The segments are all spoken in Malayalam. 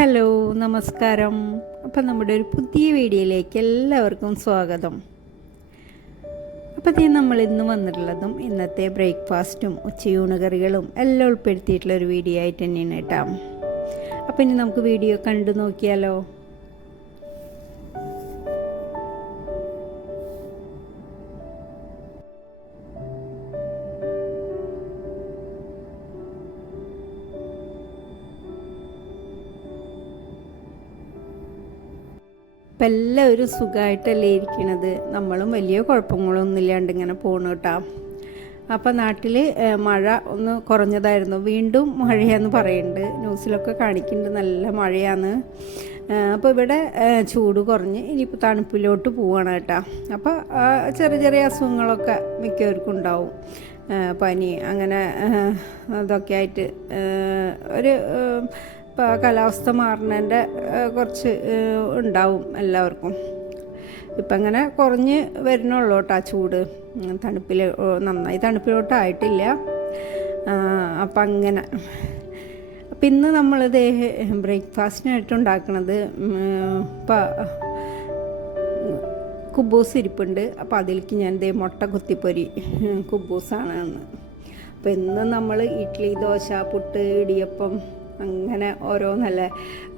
ഹലോ നമസ്കാരം. അപ്പം നമ്മുടെ ഒരു പുതിയ വീഡിയോയിലേക്ക് എല്ലാവർക്കും സ്വാഗതം. അപ്പോൾ നമ്മൾ ഇന്ന് വന്നിട്ടുള്ളതും ഇന്നത്തെ ബ്രേക്ക്ഫാസ്റ്റും ഉച്ചയൂണ് കറികളും എല്ലാം ഉൾപ്പെടുത്തിയിട്ടുള്ളൊരു വീഡിയോ ആയിട്ട് തന്നെയാണ് കേട്ടോ. അപ്പോൾ ഇനി നമുക്ക് വീഡിയോ കണ്ടു നോക്കിയാലോ. അപ്പം എല്ലാവരും സുഖമായിട്ടല്ലേ ഇരിക്കണത്. നമ്മളും വലിയ കുഴപ്പങ്ങളൊന്നും ഇല്ലാണ്ട് ഇങ്ങനെ പോകണം കേട്ടോ. അപ്പം നാട്ടിൽ മഴ ഒന്ന് കുറഞ്ഞതായിരുന്നു, വീണ്ടും മഴയാന്ന് പറയുന്നുണ്ട്, ന്യൂസിലൊക്കെ കാണിക്കുന്നുണ്ട് നല്ല മഴയാണ്. അപ്പോൾ ഇവിടെ ചൂട് കുറഞ്ഞ് ഇനിയിപ്പോൾ തണുപ്പിലോട്ട് പോവാണ് കേട്ടോ. അപ്പോൾ ചെറിയ ചെറിയ അസുഖങ്ങളൊക്കെ മിക്കവർക്കും ഉണ്ടാവും, പനി അങ്ങനെ അതൊക്കെ ആയിട്ട് ഒരു കാലാവസ്ഥ മാറുന്നതിൻ്റെ കുറച്ച് ഉണ്ടാവും എല്ലാവർക്കും. ഇപ്പം അങ്ങനെ കുറഞ്ഞ് വരുന്നുള്ളൂ കേട്ടോ ചൂട്. തണുപ്പിൽ നന്നായി തണുപ്പിലോട്ടായിട്ടില്ല. അപ്പം അങ്ങനെ അപ്പം ഇന്ന് നമ്മളിത് ബ്രേക്ക്ഫാസ്റ്റിനായിട്ട് ഉണ്ടാക്കുന്നത് ഇപ്പം കുബൂസ് ഇരിപ്പുണ്ട്. അപ്പോൾ അതിലേക്ക് ഞാൻ മുട്ട കുത്തിപ്പൊരി കുബൂസാണ് എന്ന്. അപ്പോൾ ഇന്ന് നമ്മൾ ഇഡ്ഡലി, ദോശ, പുട്ട്, ഇടിയപ്പം അങ്ങനെ ഓരോന്നല്ലേ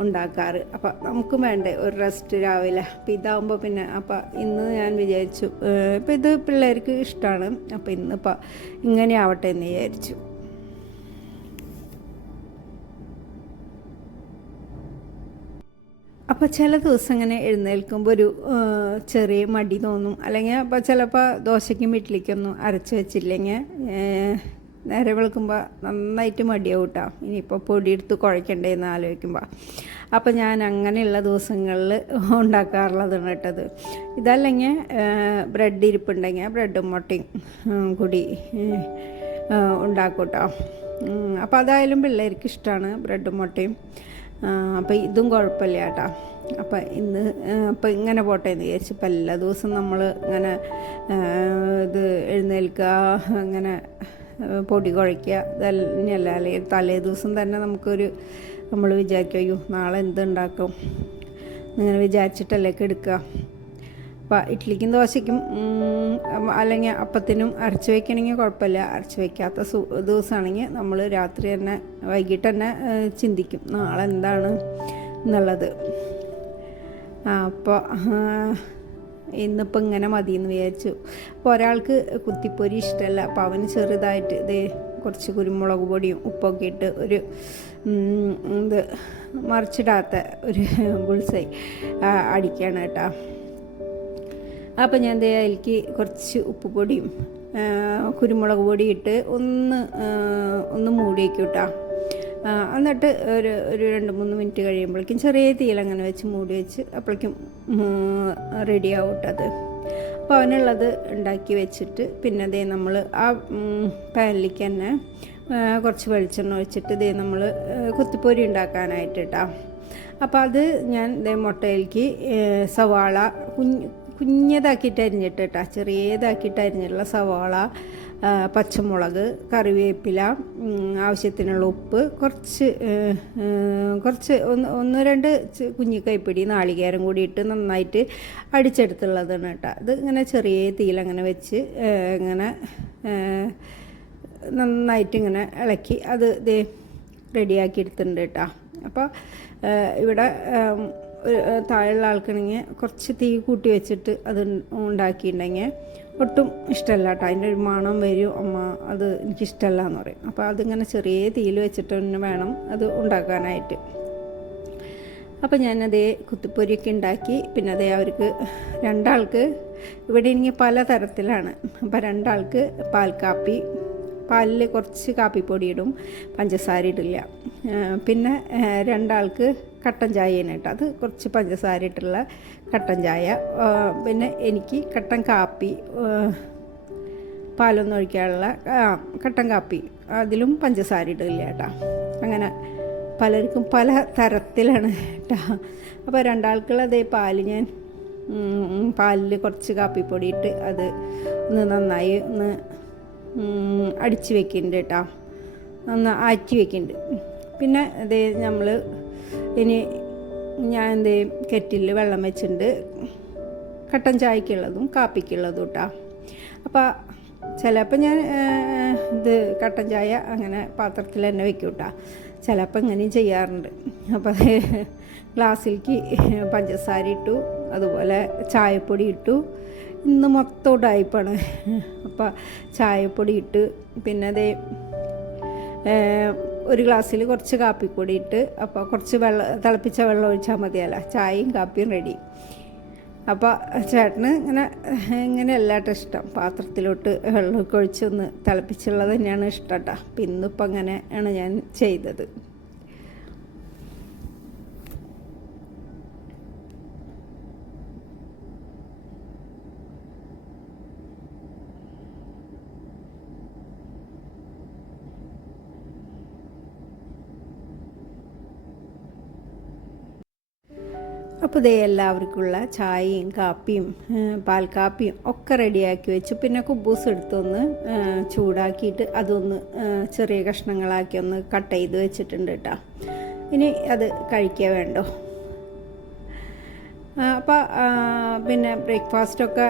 ഉണ്ടാക്കാറ്. അപ്പം നമുക്കും വേണ്ടേ ഒരു റെസ്റ്റ് രാവിലെ. അപ്പം ഇതാകുമ്പോൾ പിന്നെ അപ്പം ഇന്ന് ഞാൻ വിചാരിച്ചു ഇപ്പം ഇത് പിള്ളേർക്ക് ഇഷ്ടമാണ്, അപ്പം ഇന്നിപ്പം ഇങ്ങനെ ആവട്ടെ എന്ന് വിചാരിച്ചു. അപ്പോൾ ചില ദിവസം ഇങ്ങനെ എഴുന്നേൽക്കുമ്പോൾ ഒരു ചെറിയ മടി തോന്നും. അല്ലെങ്കിൽ അപ്പോൾ ചിലപ്പോൾ ദോശയ്ക്കും ഇഡ്ഡലിക്കൊന്നും അരച്ച് വെച്ചില്ലെങ്കിൽ നേരെ വെളുക്കുമ്പോൾ നന്നായിട്ട് മടിയാവും കേട്ടോ. ഇനിയിപ്പോൾ പൊടിയെടുത്ത് കുഴയ്ക്കണ്ടേന്ന് ആലോചിക്കുമ്പോൾ. അപ്പോൾ ഞാൻ അങ്ങനെയുള്ള ദിവസങ്ങളിൽ ഉണ്ടാക്കാറുള്ളതാണ് കേട്ടത്. ഇതല്ലെങ്കിൽ ബ്രെഡ് ഇരിപ്പുണ്ടെങ്കിൽ ബ്രെഡും മുട്ടയും കൂടി ഉണ്ടാക്കും കേട്ടോ. അപ്പോൾ അതായാലും പിള്ളേർക്ക് ഇഷ്ടമാണ് ബ്രെഡും മുട്ടയും. അപ്പോൾ ഇതും കുഴപ്പമില്ല കേട്ടോ. അപ്പം ഇന്ന് അപ്പം ഇങ്ങനെ പോട്ടെ എന്ന് വിചാരിച്ചു. ഇപ്പം എല്ലാ ദിവസവും നമ്മൾ ഇങ്ങനെ ഇത് എഴുന്നേൽക്കുക, അങ്ങനെ പൊടി കുഴയ്ക്കുക ഇതല്ല. അല്ലെങ്കിൽ തലേ ദിവസം തന്നെ നമ്മൾ വിചാരിക്കും അയ്യോ നാളെ എന്തുണ്ടാക്കും ഇങ്ങനെ വിചാരിച്ചിട്ടല്ലേ എടുക്കുക. അപ്പം ഇഡ്ഡലിക്കും ദോശയ്ക്കും അല്ലെങ്കിൽ അപ്പത്തിനും അരച്ച് വയ്ക്കണമെങ്കിൽ കുഴപ്പമില്ല. അരച്ച് വയ്ക്കാത്ത ദിവസമാണെങ്കിൽ നമ്മൾ രാത്രി തന്നെ വൈകിട്ട് തന്നെ ചിന്തിക്കും നാളെ എന്താണ് എന്നുള്ളത്. അപ്പോൾ ഇന്നിപ്പോൾ ഇങ്ങനെ മതിയെന്ന് വിചാരിച്ചു. അപ്പോൾ ഒരാൾക്ക് കുത്തിപ്പൊരി ഇഷ്ടമല്ല. അപ്പോൾ അവന് ചെറുതായിട്ട് കുറച്ച് കുരുമുളക് പൊടിയും ഉപ്പൊക്കെ ഇട്ട് ഒരു ഇത് മറിച്ചിടാത്ത ഒരു ബുൾസൈ അടിക്കുകയാണ് കേട്ടോ. അപ്പോൾ ഞാൻ അതിലേക്ക് കുറച്ച് ഉപ്പുപൊടിയും കുരുമുളക് പൊടിയും ഇട്ട് ഒന്ന് മൂടി വയ്ക്കും കേട്ടോ. എന്നിട്ട് ഒരു 2-3 മിനിറ്റ് കഴിയുമ്പോഴേക്കും ചെറിയ തീയിലങ്ങനെ വെച്ച് മൂടി വെച്ച് അപ്പോഴേക്കും റെഡിയാവും കേട്ടത്. അപ്പോൾ അവനുള്ളത് ഉണ്ടാക്കി വെച്ചിട്ട് പിന്നെ നമ്മൾ ആ പാനിലേക്ക് തന്നെ കുറച്ച് വെളിച്ചെണ്ണ ഒഴിച്ചിട്ട് നമ്മൾ കുത്തിപ്പൊരി ഉണ്ടാക്കാനായിട്ട് കേട്ടോ. അപ്പോൾ അത് ഞാൻ മുട്ടയിലേക്ക് സവാള കുഞ്ഞതാക്കിയിട്ട് അരിഞ്ഞിട്ട് കേട്ടോ, ചെറിയതാക്കിയിട്ട് അരിഞ്ഞിട്ടുള്ള സവാള, പച്ചമുളക്, കറിവേപ്പില, ആവശ്യത്തിനുള്ള ഉപ്പ്, കുറച്ച് 1-2 കുഞ്ഞി കൈപ്പിടി നാളികേരം കൂടി ഇട്ട് നന്നായിട്ട് അടിച്ചെടുത്തുള്ളതാണ് കേട്ടോ. ഇത് ഇങ്ങനെ ചെറിയ തീയിലങ്ങനെ വെച്ച് ഇങ്ങനെ നന്നായിട്ട് ഇങ്ങനെ ഇളക്കി അത് റെഡിയാക്കി എടുത്തിട്ടുണ്ട് കേട്ടോ. അപ്പോൾ ഇവിടെ താഴെയുള്ള ആൾക്കാണെങ്കിൽ കുറച്ച് തീ കൂട്ടി വെച്ചിട്ട് അത് ഉണ്ടാക്കിയിട്ടുണ്ടെങ്കിൽ ഒട്ടും ഇഷ്ടമല്ല കേട്ടോ. അതിൻ്റെ ഒരു മണം വരും, അമ്മ അത് എനിക്കിഷ്ടമല്ല എന്ന് പറയും. അപ്പോൾ അതിങ്ങനെ ചെറിയ തീയിൽ വെച്ചിട്ട് തന്നെ വേണം അത് ഉണ്ടാക്കാനായിട്ട്. അപ്പോൾ ഞാനതേ കുത്തിപ്പൊരിയൊക്കെ ഉണ്ടാക്കി. പിന്നെ അവർക്ക് 2 ആൾക്ക് ഇവിടെ എനിക്ക് പല തരത്തിലാണ്. അപ്പോൾ 2 ആൾക്ക് പാൽ കാപ്പി, പാലിൽ കുറച്ച് കാപ്പിപ്പൊടി ഇടും, പഞ്ചസാര ഇടില്ല. പിന്നെ 2 ആൾക്ക് കട്ടൻ ചായയാണ് കേട്ടോ, അത് കുറച്ച് പഞ്ചസാര ഇട്ടുള്ള കട്ടൻ ചായ. പിന്നെ എനിക്ക് കട്ടൻ കാപ്പി, പാലൊന്നും ഒഴിക്കാനുള്ള കട്ടൻ കാപ്പി, അതിലും പഞ്ചസാര ഇടില്ല കേട്ടോ. അങ്ങനെ പലർക്കും പല തരത്തിലാണ് കേട്ടോ. അപ്പോൾ 2 ആൾക്കുള്ള പാല് ഞാൻ പാലിൽ കുറച്ച് കാപ്പിപ്പൊടി ഇട്ട് അത് നന്നായി അടിച്ച് വെക്കുന്നുണ്ട് കേട്ടോ, ആറ്റി വെക്കുന്നുണ്ട്. പിന്നെ നമ്മൾ ഇനി ഞാൻ എന്ത് ചെയ്യും, കെറ്റിൽ വെള്ളം വെച്ചിട്ടുണ്ട്, കട്ടൻ ചായക്കുള്ളതും കാപ്പിക്കുള്ളതും കേട്ടോ. അപ്പോൾ ചിലപ്പോൾ ഞാൻ ഇത് കട്ടൻ ചായ അങ്ങനെ പാത്രത്തിൽ തന്നെ വെക്കും കേട്ടോ. ചിലപ്പോൾ ഇങ്ങനെയും ചെയ്യാറുണ്ട്. അപ്പോൾ ഗ്ലാസ്സിലേക്ക് പഞ്ചസാര ഇട്ടു, അതുപോലെ ചായപ്പൊടി ഇട്ടു. ഇന്ന് മൊത്തം ഉടായിപ്പാണ്. അപ്പോൾ ചായപ്പൊടി ഇട്ട്, പിന്നെ അതേ ഒരു ഗ്ലാസ്സിൽ കുറച്ച് കാപ്പിപ്പൊടി ഇട്ട്, അപ്പോൾ കുറച്ച് തിളപ്പിച്ച വെള്ളം ഒഴിച്ചാൽ മതിയല്ലോ, ചായയും കാപ്പിയും റെഡി. അപ്പോൾ ചേട്ടന് ഇങ്ങനെയല്ല കേട്ടോ ഇഷ്ടം, പാത്രത്തിലോട്ട് വെള്ളമൊക്കെ ഒഴിച്ചൊന്ന് തിളപ്പിച്ചുള്ളത് തന്നെയാണ് ഇഷ്ടം കേട്ടോ. അപ്പം ഇന്നിപ്പോൾ അങ്ങനെയാണ് ഞാൻ ചെയ്തത്. അപ്പോൾ ഇതേ എല്ലാവർക്കുള്ള ചായയും കാപ്പിയും പാൽക്കാപ്പിയും ഒക്കെ റെഡിയാക്കി വെച്ചു. പിന്നെ കുബൂസ് എടുത്തൊന്ന് ചൂടാക്കിയിട്ട് അതൊന്ന് ചെറിയ കഷ്ണങ്ങളാക്കി ഒന്ന് കട്ട് ചെയ്ത് വെച്ചിട്ടുണ്ട് കേട്ടോ. ഇനി അത് കഴിക്കുക വേണ്ടോ. അപ്പോൾ പിന്നെ ബ്രേക്ക്ഫാസ്റ്റൊക്കെ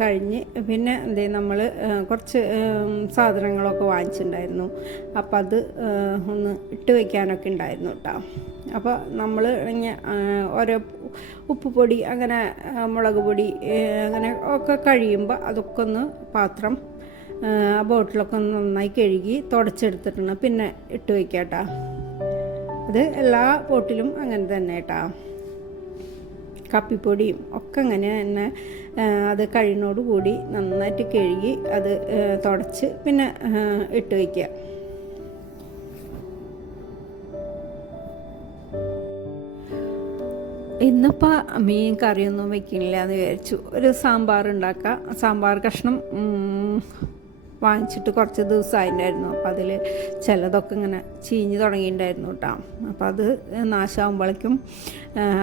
കഴിഞ്ഞ് പിന്നെ എന്തേ നമ്മൾ കുറച്ച് സാധനങ്ങളൊക്കെ വാങ്ങിച്ചിട്ടുണ്ടായിരുന്നു. അപ്പോൾ അത് ഒന്ന് ഇട്ട് വയ്ക്കാനൊക്കെ ഉണ്ടായിരുന്നു കേട്ടോ. അപ്പോൾ നമ്മൾ ഓരോ ഉപ്പുപൊടി അങ്ങനെ മുളക് പൊടി അങ്ങനെ ഒക്കെ കഴിയുമ്പോൾ അതൊക്കെ ഒന്ന് പാത്രം ബോട്ടിലൊക്കെ ഒന്ന് നന്നായി കഴുകി തുടച്ചെടുത്തിട്ടാണ് പിന്നെ ഇട്ട് വയ്ക്കുക കേട്ടോ. അത് എല്ലാ ബോട്ടിലും അങ്ങനെ തന്നെ കേട്ടോ. കാപ്പിപ്പൊടിയും ഒക്കെ അങ്ങനെ തന്നെ അത് കഴിയുന്നതോടുകൂടി നന്നായിട്ട് കഴുകി അത് തുടച്ച് പിന്നെ ഇട്ട് വയ്ക്കുക. ഇന്നിപ്പോൾ മീൻ കറിയൊന്നും വെക്കണില്ല എന്ന് വിചാരിച്ചു. ഒരു സാമ്പാർ ഉണ്ടാക്കാം. സാമ്പാർ കഷ്ണം വാങ്ങിച്ചിട്ട് കുറച്ച് ദിവസമായിട്ടുണ്ടായിരുന്നു. അപ്പോൾ അതിൽ ചിലതൊക്കെ ഇങ്ങനെ ചീഞ്ഞ് തുടങ്ങിയിട്ടുണ്ടായിരുന്നു കേട്ടോ. അപ്പോൾ അത് നാശമാകുമ്പോഴേക്കും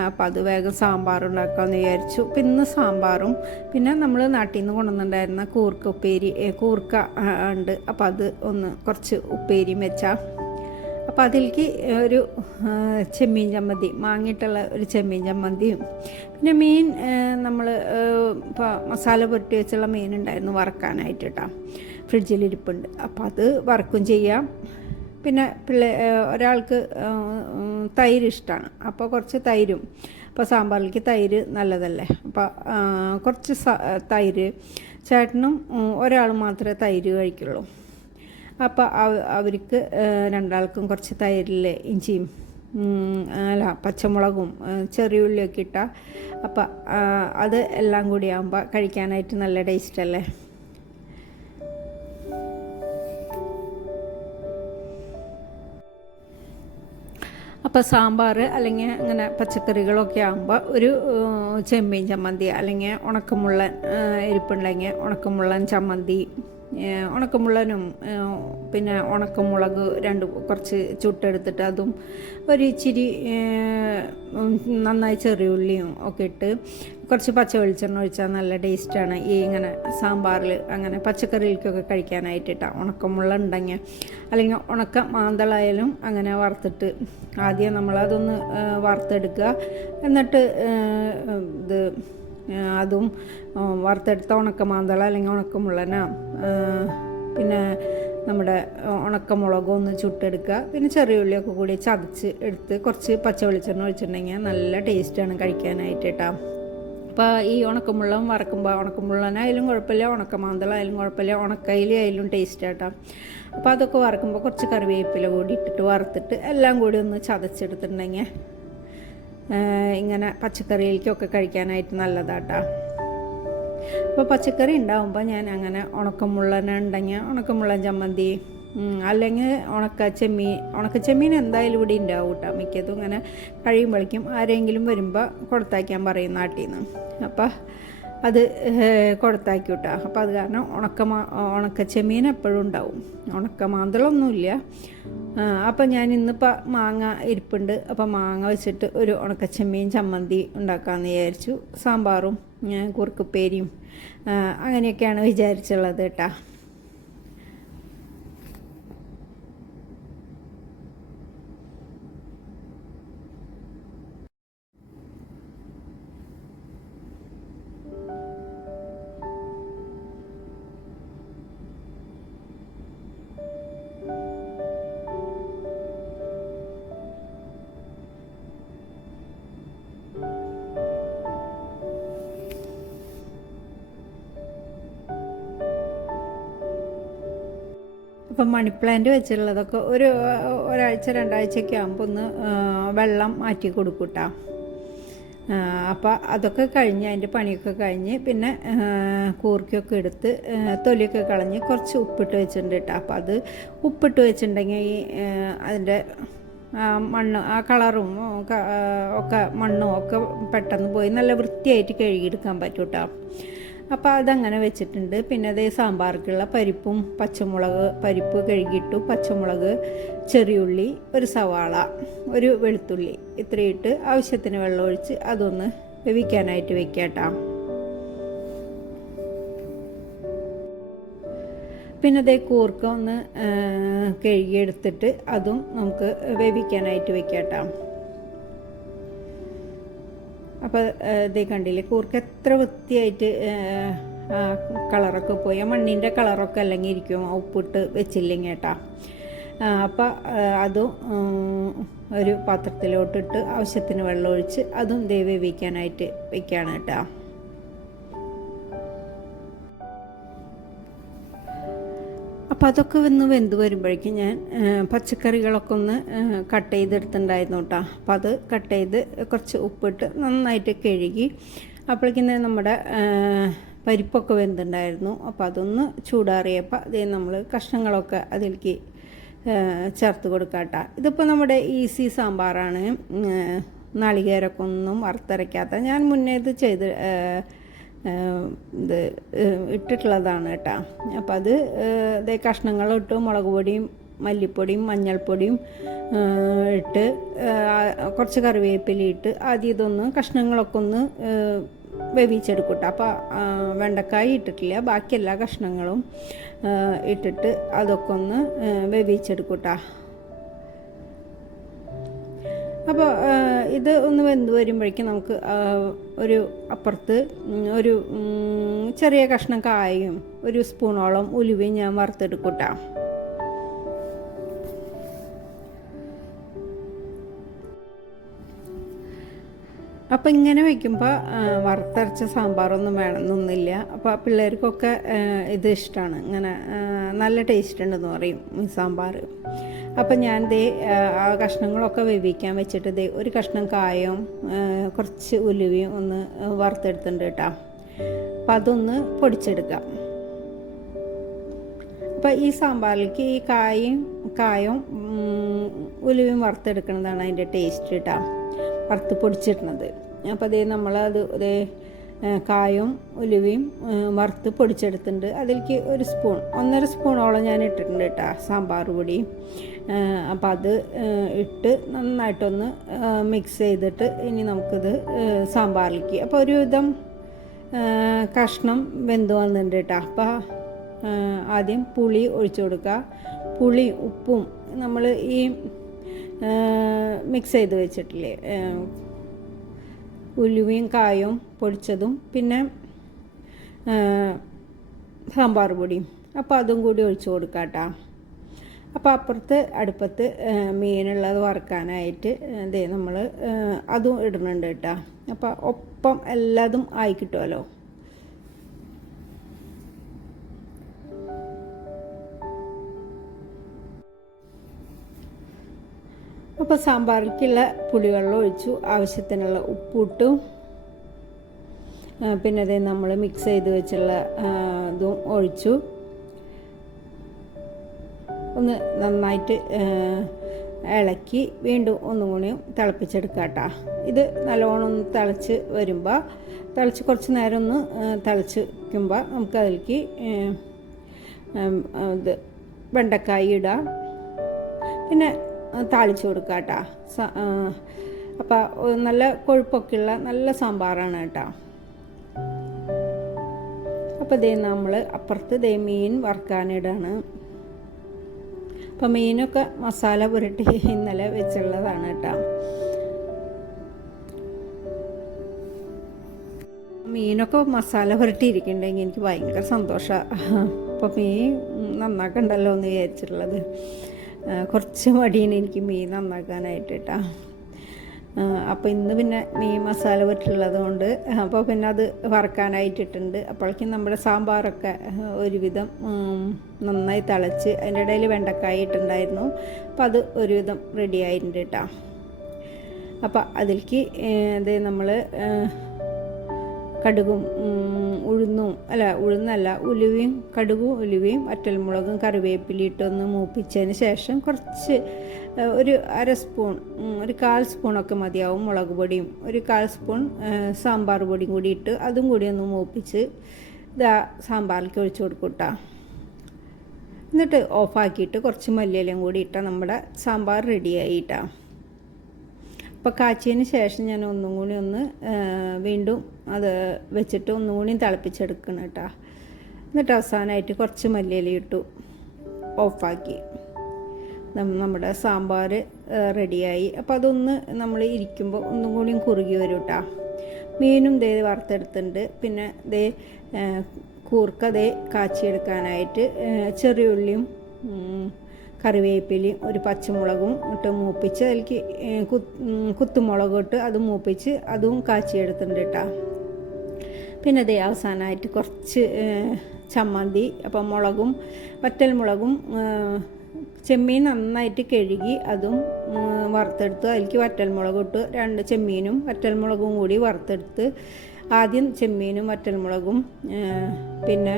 അപ്പോൾ അത് വേഗം സാമ്പാർ ഉണ്ടാക്കാമെന്ന് വിചാരിച്ചു. പിന്നെ ഇന്ന് സാമ്പാറും പിന്നെ നമ്മൾ നാട്ടിൽ നിന്ന് കൊണ്ടുവന്നിട്ടുണ്ടായിരുന്ന കൂർക്ക ഉപ്പേരി കൂർക്ക ഉണ്ട്. അപ്പോൾ അത് ഒന്ന് കുറച്ച് ഉപ്പേരിയും വെച്ചാൽ, അപ്പോൾ അതിലേക്ക് ഒരു ചെമ്മീൻ ചമ്മന്തി, മാങ്ങിയിട്ടുള്ള ഒരു ചെമ്മീൻ ചമ്മന്തിയും പിന്നെ മീൻ നമ്മൾ ഇപ്പോൾ മസാല പുരട്ടി വെച്ചുള്ള മീൻ ഉണ്ടായിരുന്നു വറക്കാനായിട്ട് കേട്ടോ, ഫ്രിഡ്ജിലിരിപ്പുണ്ട്. അപ്പോൾ അത് വറക്കും ചെയ്യാം. പിന്നെ ഒരാൾക്ക് തൈര് ഇഷ്ടമാണ്, അപ്പോൾ കുറച്ച് തൈരും, അപ്പോൾ സാമ്പാറിലേക്ക് തൈര് നല്ലതല്ലേ, അപ്പോൾ കുറച്ച് തൈര്. ചേട്ടനും ഒരാൾ മാത്രമേ തൈര് കഴിക്കുള്ളൂ. അപ്പോൾ അവർക്ക് രണ്ടാൾക്കും കുറച്ച് തൈരിൽ ഇഞ്ചിയും പച്ചമുളകും ചെറിയ ഉള്ളിയൊക്കെ ഇട്ടാൽ അപ്പോൾ അത് എല്ലാം കൂടി ആകുമ്പോൾ കഴിക്കാനായിട്ട് നല്ല ടേസ്റ്റല്ലേ. അപ്പോൾ സാമ്പാർ അല്ലെങ്കിൽ അങ്ങനെ പച്ചക്കറികളൊക്കെ ആകുമ്പോൾ ഒരു ചെമ്മീൻ ചമ്മന്തി അല്ലെങ്കിൽ ഉണക്കമുള്ളൻ ഇരിപ്പുണ്ടെങ്കിൽ ഉണക്കമുള്ളൻ ചമ്മന്തി, ഉണക്കമുള്ളനും പിന്നെ ഉണക്കമുളക് കുറച്ച് ചുട്ടെടുത്തിട്ട് അതും ഒരു ഇച്ചിരി നന്നായി ചെറിയുള്ളിയും ഒക്കെ ഇട്ട് കുറച്ച് പച്ച വെളിച്ചെണ്ണ ഒഴിച്ചാൽ നല്ല ടേസ്റ്റാണ് ഈ ഇങ്ങനെ സാമ്പാറിൽ അങ്ങനെ പച്ചക്കറികൾക്കൊക്കെ കഴിക്കാനായിട്ട് കേട്ടോ. ഉണക്കമുള്ള ഉണ്ടെങ്കിൽ അല്ലെങ്കിൽ ഉണക്ക മാന്തളായാലും അങ്ങനെ വറുത്തിട്ട് ആദ്യം നമ്മളതൊന്ന് വറുത്തെടുക്കുക. എന്നിട്ട് ഇത് അതും വറുത്തെടുത്ത ഉണക്കമാന്തള അല്ലെങ്കിൽ ഉണക്കമുള്ളന പിന്നെ നമ്മുടെ ഉണക്കമുളകും ഒന്ന് ചുട്ടെടുക്കുക. പിന്നെ ചെറിയ ഉള്ളിയൊക്കെ കൂടി ചതച്ച് എടുത്ത് കുറച്ച് പച്ച വെളിച്ചെണ്ണ ഒഴിച്ചിട്ടുണ്ടെങ്കിൽ നല്ല ടേസ്റ്റാണ് കഴിക്കാനായിട്ട് കേട്ടോ. അപ്പോൾ ഈ ഉണക്കമുള്ളം വറക്കുമ്പോൾ ഉണക്കമുള്ളനായാലും കുഴപ്പമില്ല, ഉണക്കമാന്തളായാലും കുഴപ്പമില്ല, ഉണക്കയിലായാലും ടേസ്റ്റ് കേട്ടോ. അപ്പോൾ അതൊക്കെ വറക്കുമ്പോൾ കുറച്ച് കറിവേപ്പില കൂടി ഇട്ടിട്ട് വറുത്തിട്ട് എല്ലാം കൂടി ഒന്ന് ചതച്ചെടുത്തിട്ടുണ്ടെങ്കിൽ ഇങ്ങനെ പച്ചക്കറിയിലേക്കൊക്കെ കഴിക്കാനായിട്ട് നല്ലതാട്ടോ. അപ്പോൾ പച്ചക്കറി ഉണ്ടാകുമ്പോൾ ഞാൻ അങ്ങനെ ഉണക്കമുള്ളന ഉണ്ടെങ്കിൽ ഉണക്കമുള്ളൻ ചമ്മന്തി അല്ലെങ്കിൽ ഉണക്കച്ചെമ്മീൻ എന്തായാലും ഇവിടെ ഉണ്ടാവും കേട്ടോ. മിക്കതും ഇങ്ങനെ കഴിയുമ്പോഴേക്കും ആരെങ്കിലും വരുമ്പോൾ കൊടുത്തയക്കാൻ പറയും നാട്ടിൽ നിന്ന്. അപ്പോൾ അത് കൊടുത്തയക്കും കേട്ടോ. അപ്പോൾ അത് കാരണം ഉണക്കച്ചെമ്മീൻ എപ്പോഴും ഉണ്ടാവും, ഉണക്കമാന്തളൊന്നുമില്ല. അപ്പോൾ ഞാൻ ഇന്നിപ്പോൾ മാങ്ങ ഇരിപ്പുണ്ട്. അപ്പോൾ മാങ്ങ വെച്ചിട്ട് ഒരു ഉണക്കച്ചെമ്മീൻ ചമ്മന്തി ഉണ്ടാക്കാമെന്ന് വിചാരിച്ചു. സാമ്പാറും കുറുക്കുപ്പേരിയും അങ്ങനെയൊക്കെയാണ് വിചാരിച്ചുള്ളത് കേട്ടോ. അപ്പം മണി പ്ലാന്റ് വെച്ചിട്ടുള്ളതൊക്കെ ഒരാഴ്ച 2 ആഴ്ചയൊക്കെ ആകുമ്പോൾ ഒന്ന് വെള്ളം മാറ്റി കൊടുക്കൂട്ടാ. അപ്പോൾ അതൊക്കെ കഴിഞ്ഞ് അതിൻ്റെ പണിയൊക്കെ കഴിഞ്ഞ് പിന്നെ കൂർക്കയൊക്കെ എടുത്ത് തൊലിയൊക്കെ കളഞ്ഞ് കുറച്ച് ഉപ്പിട്ട് വെച്ചിട്ടുണ്ട് കേട്ടോ. അപ്പോൾ അത് ഉപ്പിട്ട് വെച്ചിട്ടുണ്ടെങ്കിൽ അതിൻ്റെ മണ്ണ് ആ കളറും ഒക്കെ മണ്ണും ഒക്കെ പെട്ടെന്ന് പോയി നല്ല വൃത്തിയായിട്ട് കഴുകിയെടുക്കാൻ പറ്റും കേട്ടോ. അപ്പോൾ അതങ്ങനെ വെച്ചിട്ടുണ്ട്. പിന്നെ അതേ സാമ്പാർക്കുള്ള പരിപ്പും പച്ചമുളക്, പരിപ്പ് കഴുകിയിട്ടു, പച്ചമുളക്, ചെറിയുള്ളി, ഒരു സവാള, ഒരു വെളുത്തുള്ളി ഇത്രയിട്ട് ആവശ്യത്തിന് വെള്ളം ഒഴിച്ച് അതൊന്ന് വേവിക്കാനായിട്ട് വെക്കാം കേട്ടോ. പിന്നെ അതേ കൂർക്ക ഒന്ന് കഴുകിയെടുത്തിട്ട് അതും നമുക്ക് വേവിക്കാനായിട്ട് വെക്കാം കേട്ടോ. അപ്പോൾ ഇതേ കണ്ടില്ലേ, കൂർക്ക എത്ര വൃത്തിയായിട്ട് കളറൊക്കെ പോയി, ആ മണ്ണിൻ്റെ കളറൊക്കെ അല്ലെങ്കിൽ ഇരിക്കും ഉപ്പിട്ട് വെച്ചില്ലെങ്കിൽ കേട്ടോ. അപ്പോൾ അതും ഒരു പാത്രത്തിലോട്ടിട്ട് ആവശ്യത്തിന് വെള്ളം ഒഴിച്ച് അതും വേവിക്കാനായിട്ട് വെക്കുകയാണ് കേട്ടോ. അപ്പോൾ അതൊക്കെ വെന്ത് വരുമ്പോഴേക്കും ഞാൻ പച്ചക്കറികളൊക്കെ ഒന്ന് കട്ട് ചെയ്തെടുത്തിട്ടുണ്ടായിരുന്നു കേട്ടോ. അപ്പോൾ അത് കട്ട് ചെയ്ത് കുറച്ച് ഉപ്പിട്ട് നന്നായിട്ട് കഴുകി അപ്പോഴേക്കും നമ്മുടെ പരിപ്പൊക്കെ വെന്തുണ്ടായിരുന്നു. അപ്പോൾ അതൊന്ന് ചൂടാറിയപ്പോൾ അതേ നമ്മൾ കഷ്ണങ്ങളൊക്കെ അതിലേക്ക് ചേർത്ത് കൊടുക്കാം കേട്ടോ. ഇതിപ്പോൾ നമ്മുടെ ഈസി സാമ്പാറാണ്, നാളികേരമൊക്കെ ഒന്നും വറുത്തരയ്ക്കാത്ത. ഞാൻ മുന്നേ ഇത് ഇത് ഇട്ടിട്ടുള്ളതാണ് കേട്ടോ. അപ്പോൾ അത് ഇതേ കഷ്ണങ്ങളിട്ട് മുളക് പൊടിയും മല്ലിപ്പൊടിയും മഞ്ഞൾപ്പൊടിയും ഇട്ട് കുറച്ച് കറിവേപ്പിലയിട്ട് ആദ്യം ഇതൊന്ന് കഷ്ണങ്ങളൊക്കെ ഒന്ന് വേവിച്ചെടുക്കും കേട്ടോ. അപ്പോൾ വെണ്ടക്കായ ഇട്ടിട്ടില്ല, ബാക്കി എല്ലാ കഷ്ണങ്ങളും ഇട്ടിട്ട് അതൊക്കെ ഒന്ന് വേവിച്ചെടുക്കും കേട്ടോ. അപ്പോൾ ഇത് ഒന്ന് വെന്ത് വരുമ്പോഴേക്കും നമുക്ക് ഒരു അപ്പുറത്ത് ഒരു ചെറിയ കഷ്ണം കായും ഒരു സ്പൂണോളം ഉലുവയും ഞാൻ വറുത്തെടുക്കും കേട്ടോ. അപ്പോൾ ഇങ്ങനെ വയ്ക്കുമ്പോൾ വറുത്തരച്ച സാമ്പാറൊന്നും വേണമെന്നൊന്നുമില്ല. അപ്പോൾ പിള്ളേർക്കൊക്കെ ഇത് ഇഷ്ടമാണ്, ഇങ്ങനെ നല്ല ടേസ്റ്റ് ഉണ്ടെന്ന് പറയും ഈ സാമ്പാർ. അപ്പം ഞാൻ ആ കഷ്ണങ്ങളൊക്കെ വേവിക്കാൻ വെച്ചിട്ട് ഒരു കഷ്ണം കായവും കുറച്ച് ഉലുവയും ഒന്ന് വറുത്തെടുത്തിട്ടുണ്ട് കേട്ടോ. അപ്പം അതൊന്ന് പൊടിച്ചെടുക്കാം. അപ്പം ഈ സാമ്പാറിലേക്ക് ഈ കായും ഉലുവയും വറുത്തെടുക്കുന്നതാണ് അതിൻ്റെ ടേസ്റ്റ് കേട്ടോ, വറുത്ത് പൊടിച്ചിടുന്നത്. അപ്പോൾ നമ്മളത് കായും ഉലുവയും വറുത്ത് പൊടിച്ചെടുത്തിട്ടുണ്ട്. അതിലേക്ക് ഒരു സ്പൂൺ 1.5 സ്പൂണോളം ഞാൻ ഇട്ടിട്ടുണ്ട് കേട്ടോ സാമ്പാർ പൊടി. അപ്പോൾ അത് ഇട്ട് നന്നായിട്ടൊന്ന് മിക്സ് ചെയ്തിട്ട് ഇനി നമുക്കിത് സാമ്പാറിലേക്ക്. അപ്പോൾ ഒരുവിധം കഷ്ണം വെന്ത് വന്നിട്ടുണ്ട് കേട്ടോ. അപ്പോൾ ആദ്യം പുളി ഒഴിച്ചു കൊടുക്കുക. പുളി ഉപ്പും നമ്മൾ ഈ മിക്സ് ചെയ്ത് വെച്ചിട്ടില്ലേ ഉലുവയും കായും പൊടിച്ചതും പിന്നെ സാമ്പാർ പൊടിയും, അപ്പോൾ അതും കൂടി ഒഴിച്ചു കൊടുക്കാം കേട്ടോ. അപ്പോൾ അപ്പുറത്ത് അടുപ്പത്ത് മീനുള്ളത് വറുക്കാനായിട്ട് നമ്മൾ അതും ഇടുന്നുണ്ട് കേട്ടോ. അപ്പോൾ ഒപ്പം എല്ലാതും ആയി കിട്ടുമല്ലോ. അപ്പോൾ സാമ്പാറിലേക്കുള്ള പുളിവെള്ളം ഒഴിച്ചു, ആവശ്യത്തിനുള്ള ഉപ്പിട്ടു, പിന്നെ നമ്മൾ മിക്സ് ചെയ്ത് വെച്ചുള്ള ഇതും ഒഴിച്ചു. ഒന്ന് നന്നായിട്ട് ഇളക്കി വീണ്ടും ഒന്നും കൂടി തിളപ്പിച്ചെടുക്കുക കേട്ടോ. ഇത് നല്ലോണം ഒന്ന് തിളച്ച് വരുമ്പോൾ കുറച്ച് നേരം ഒന്ന് തിളച്ച് വയ്ക്കുമ്പോൾ നമുക്ക് അതിലേക്ക് ഇത് വെണ്ടക്കായി ഇടാം, പിന്നെ താളിച്ച് കൊടുക്കുക കേട്ടോ. അപ്പോൾ നല്ല കൊഴുപ്പൊക്കെയുള്ള നല്ല സാമ്പാറാണ് കേട്ടോ. അപ്പോൾ നമ്മൾ അപ്പുറത്ത് മീൻ വറുക്കാനിടാണ്. അപ്പോൾ മീനൊക്കെ മസാല പുരട്ടി ഇന്നലെ വെച്ചുള്ളതാണ് കേട്ടോ. മീനൊക്കെ മസാല പുരട്ടിയിരിക്കുന്നുണ്ടെങ്കിൽ എനിക്ക് ഭയങ്കര സന്തോഷമാണ്. അപ്പോൾ മീൻ നന്നാക്കണ്ടല്ലോ എന്ന് വിചാരിച്ചിട്ടുള്ളത്. കുറച്ച് മടിയാണ് എനിക്ക് മീൻ നന്നാക്കാനായിട്ട് കേട്ടോ. അപ്പോൾ ഇന്ന് പിന്നെ മീൻ മസാല പറ്റുള്ളത് കൊണ്ട് അപ്പോൾ പിന്നെ അത് വറക്കാനായിട്ടിട്ടുണ്ട്. അപ്പോഴേക്കും നമ്മുടെ സാമ്പാറൊക്കെ ഒരുവിധം നന്നായി തിളച്ച് അതിൻ്റെ ഇടയിൽ വെണ്ടക്കായ ഇട്ടുണ്ടായിരുന്നു. അപ്പോൾ അത് ഒരുവിധം റെഡി ആയിട്ടുണ്ട് കേട്ടോ. അപ്പോൾ അതിലേക്ക് ഇത് നമ്മൾ കടുകും ഉലുവയും കടുകും ഉലുവയും വറ്റൽമുളകും കറിവേപ്പിലയും ഇട്ടൊന്ന് മൂപ്പിച്ചതിന് ശേഷം കുറച്ച് ഒരു 1/2 സ്പൂൺ ഒരു 1/4 സ്പൂണൊക്കെ മതിയാവും മുളക് പൊടിയും ഒരു 1/4 സ്പൂൺ സാമ്പാർ പൊടിയും കൂടി ഇട്ട് അതും കൂടി ഒന്ന് മൂപ്പിച്ച് ഇതാ സാമ്പാറിലേക്ക് ഒഴിച്ചു കൊടുക്കും കേട്ടോ. എന്നിട്ട് ഓഫാക്കിയിട്ട് കുറച്ച് മല്ലിയിലയും കൂടി ഇട്ടാൽ നമ്മുടെ സാമ്പാർ റെഡിയായിട്ടാ. അപ്പോൾ കാച്ചിയതിന് ശേഷം ഞാൻ ഒന്നും കൂടി വീണ്ടും അത് വെച്ചിട്ട് ഒന്നും കൂടി തിളപ്പിച്ചെടുക്കണം കേട്ടോ. എന്നിട്ട് അവസാനമായിട്ട് കുറച്ച് മല്ലിയില ഇട്ടു ഓഫാക്കി. നമ്മുടെ സാമ്പാർ റെഡിയായി. അപ്പോൾ അതൊന്ന് നമ്മൾ ഇരിക്കുമ്പോൾ ഒന്നും കൂടിയും കുറുകി വരും കേട്ടോ. മീനും ദേ വറുത്തെടുത്തിട്ടുണ്ട്. പിന്നെ ദേ കൂർക്ക ദേ കാച്ചിയെടുക്കാനായിട്ട് ചെറിയുള്ളിയും കറിവേപ്പിലയും ഒരു പച്ചമുളകും ഇട്ട് മൂപ്പിച്ച് അതിലേക്ക് കുത്തുമുളകും ഇട്ട് അത് മൂപ്പിച്ച് അതും കാച്ചിയെടുത്തിട്ടുണ്ട് കേട്ടോ. പിന്നെ അതേ അവസാനമായിട്ട് കുറച്ച് ചമ്മന്തി. അപ്പം മുളകും വറ്റൽമുളകും ചെമ്മീൻ നന്നായിട്ട് കഴുകി അതും വറുത്തെടുത്ത് അതിലേക്ക് വറ്റൽമുളക് ഇട്ട് 2 ചെമ്മീനും വറ്റൽമുളകും കൂടി വറുത്തെടുത്ത് ആദ്യം ചെമ്മീനും വറ്റൽമുളകും പിന്നെ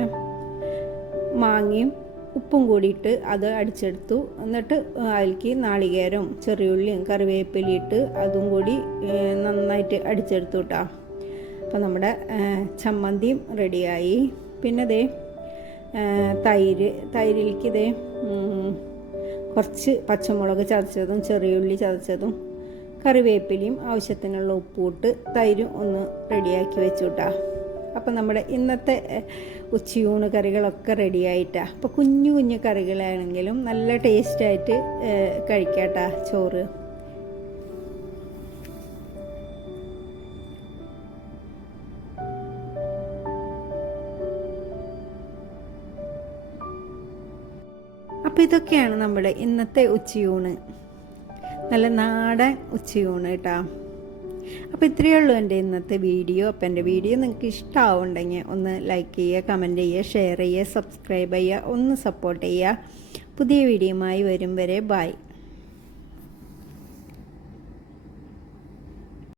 മാങ്ങയും ഉപ്പും കൂടിയിട്ട് അത് അടിച്ചെടുത്തു. എന്നിട്ട് അതിലേക്ക് നാളികേരവും ചെറിയുള്ളിയും കറിവേപ്പിലയും ഇട്ട് അതും കൂടി നന്നായിട്ട് അടിച്ചെടുത്തു കേട്ടോ. അപ്പോൾ നമ്മുടെ ചമ്മന്തിയും റെഡിയായി. പിന്നെ ദേ തൈരിലേക്ക് ദേ കുറച്ച് പച്ചമുളക് ചതച്ചതും ചെറിയുള്ളി ചതച്ചതും കറിവേപ്പിലയും ആവശ്യത്തിനുള്ള ഉപ്പുമിട്ട് തൈരും ഒന്ന് റെഡിയാക്കി വെച്ചു കേട്ടോ. അപ്പം നമ്മുടെ ഇന്നത്തെ ഉച്ചയൂണ് കറികളൊക്കെ റെഡിയായിട്ടാണ്. അപ്പോൾ കുഞ്ഞു കുഞ്ഞു കറികളാണെങ്കിലും നല്ല ടേസ്റ്റായിട്ട് കഴിക്കാട്ടാ ചോറ്. അപ്പോൾ ഇതൊക്കെയാണ് നമ്മുടെ ഇന്നത്തെ ഉച്ചയൂണ്. നല്ല നാടൻ ഉച്ചയൂണ് കേട്ടോ. അപ്പോൾ ഇത്രയേ ഉള്ളൂ എൻ്റെ ഇന്നത്തെ വീഡിയോ. അപ്പോൾ എൻ്റെ വീഡിയോ നിങ്ങൾക്ക് ഇഷ്ടമാവുണ്ടെങ്കിൽ ഒന്ന് ലൈക്ക് ചെയ്യുക, കമൻറ്റ് ചെയ്യുക, ഷെയർ ചെയ്യുക, സബ്സ്ക്രൈബ് ചെയ്യുക, ഒന്ന് സപ്പോർട്ട് ചെയ്യുക. പുതിയ വീഡിയോയുമായി വരും വരെ ബൈ.